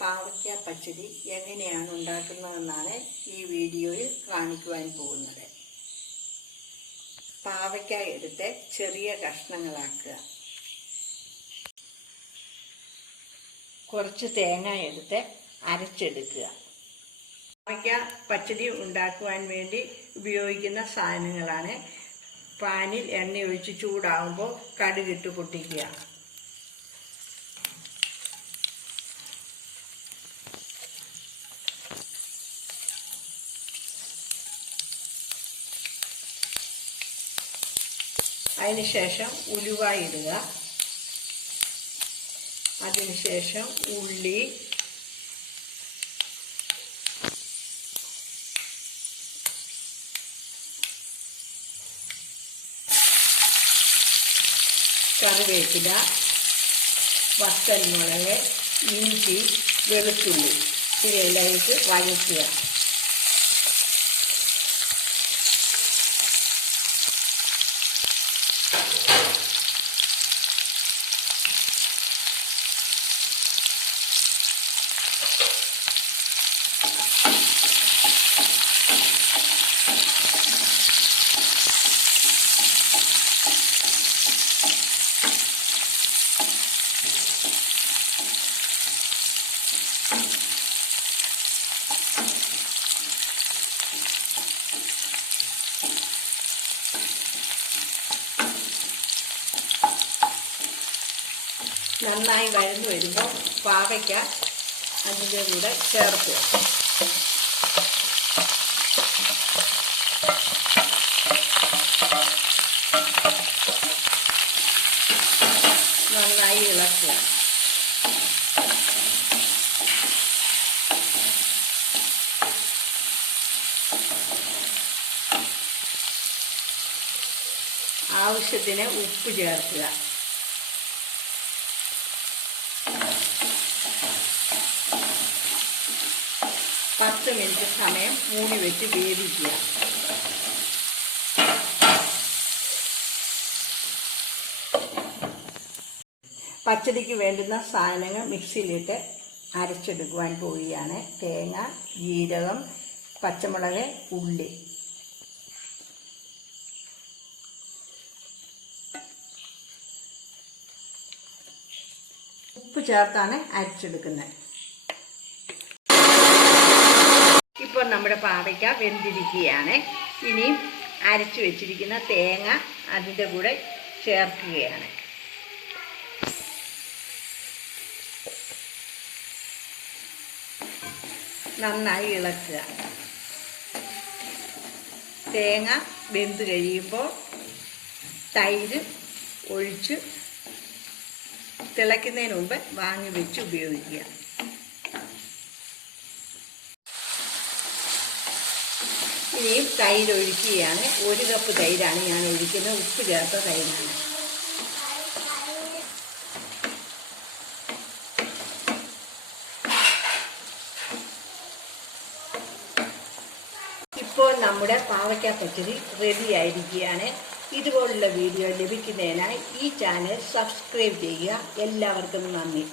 പാവയ്ക്ക പച്ചടി എങ്ങനെയാണ് ഉണ്ടാക്കുന്നതെന്നാണ് ഈ വീഡിയോയിൽ കാണിക്കുവാൻ പോകുന്നത്. പാവയ്ക്ക എടുത്ത് ചെറിയ കഷ്ണങ്ങളാക്കുക. കുറച്ച് തേങ്ങ എടുത്ത് അരച്ചെടുക്കുക. പാവയ്ക്ക പച്ചടി ഉണ്ടാക്കുവാൻ വേണ്ടി ഉപയോഗിക്കുന്ന സാധനങ്ങളാണ്: പാനിൽ എണ്ണ ഒഴിച്ച് ചൂടാകുമ്പോൾ കടുകിട്ട് പൊട്ടിക്കുക. അതിനുശേഷം ഉലുവ ഇടുക. അതിനുശേഷം ഉള്ളി, കറിവേപ്പില, വറ്റൽമുളക്, ഇഞ്ചി, വെളുത്തുള്ളി ഇവയെല്ലാം ഇട്ട് വഴറ്റുക. നന്നായി വഴന്നു വരുമ്പോൾ പാവയ്ക്ക അതിൻ്റെ കൂടെ ചേർക്കുക. നന്നായി ഇളക്കുക. ആവശ്യത്തിന് ഉപ്പ് ചേർക്കുക. പത്ത് മിനിറ്റ് സമയം മൂടി വെച്ച് വേവിക്കുക. പച്ചടിക്ക് വേണ്ടുന്ന സാധനങ്ങൾ മിക്സിയിലിട്ട് അരച്ചെടുക്കുവാൻ പോവുകയാണ്. തേങ്ങ, ജീരകം, പച്ചമുളക്, ഉള്ളി. ഉപ്പ് ചേർത്താണ് അരച്ചെടുക്കുന്നത്. ഇപ്പോൾ നമ്മുടെ പാവയ്ക്ക വെന്തിരിക്കുകയാണ്. ഇനിയും അരച്ചു വെച്ചിരിക്കുന്ന തേങ്ങ അതിൻ്റെ കൂടെ ചേർക്കുകയാണ്. നന്നായി ഇളക്കുക. തേങ്ങ വെന്ത് കഴിയുമ്പോൾ തൈര് ഒഴിച്ച് തിളയ്ക്കുന്നതിന് മുമ്പ് വാങ്ങി വെച്ച് ഉപയോഗിക്കുക. ഇനിയും തൈര് ഒഴിക്കുകയാണ്. 1 കപ്പ് തൈരാണ് ഞാൻ ഒഴിക്കുന്നത്. ഉപ്പ് ചേർത്ത തൈരാണ്. ഇപ്പോൾ നമ്മുടെ പാവയ്ക്ക പച്ചടി റെഡി ആയിരിക്കുകയാണ്. ഇതുപോലുള്ള വീഡിയോ ലഭിക്കുന്നതിനായി ഈ ചാനൽ സബ്സ്ക്രൈബ് ചെയ്യുക. എല്ലാവർക്കും നന്ദി.